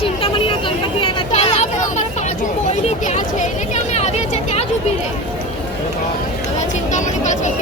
ચિંતામણી ગણપતિ આવ્યા નંબર 5 બોયલી ત્યાં છે એટલે કે અમે આવીએ છીએ ત્યાં જ ઊભી રહે હવે ચિંતામણી પાછળ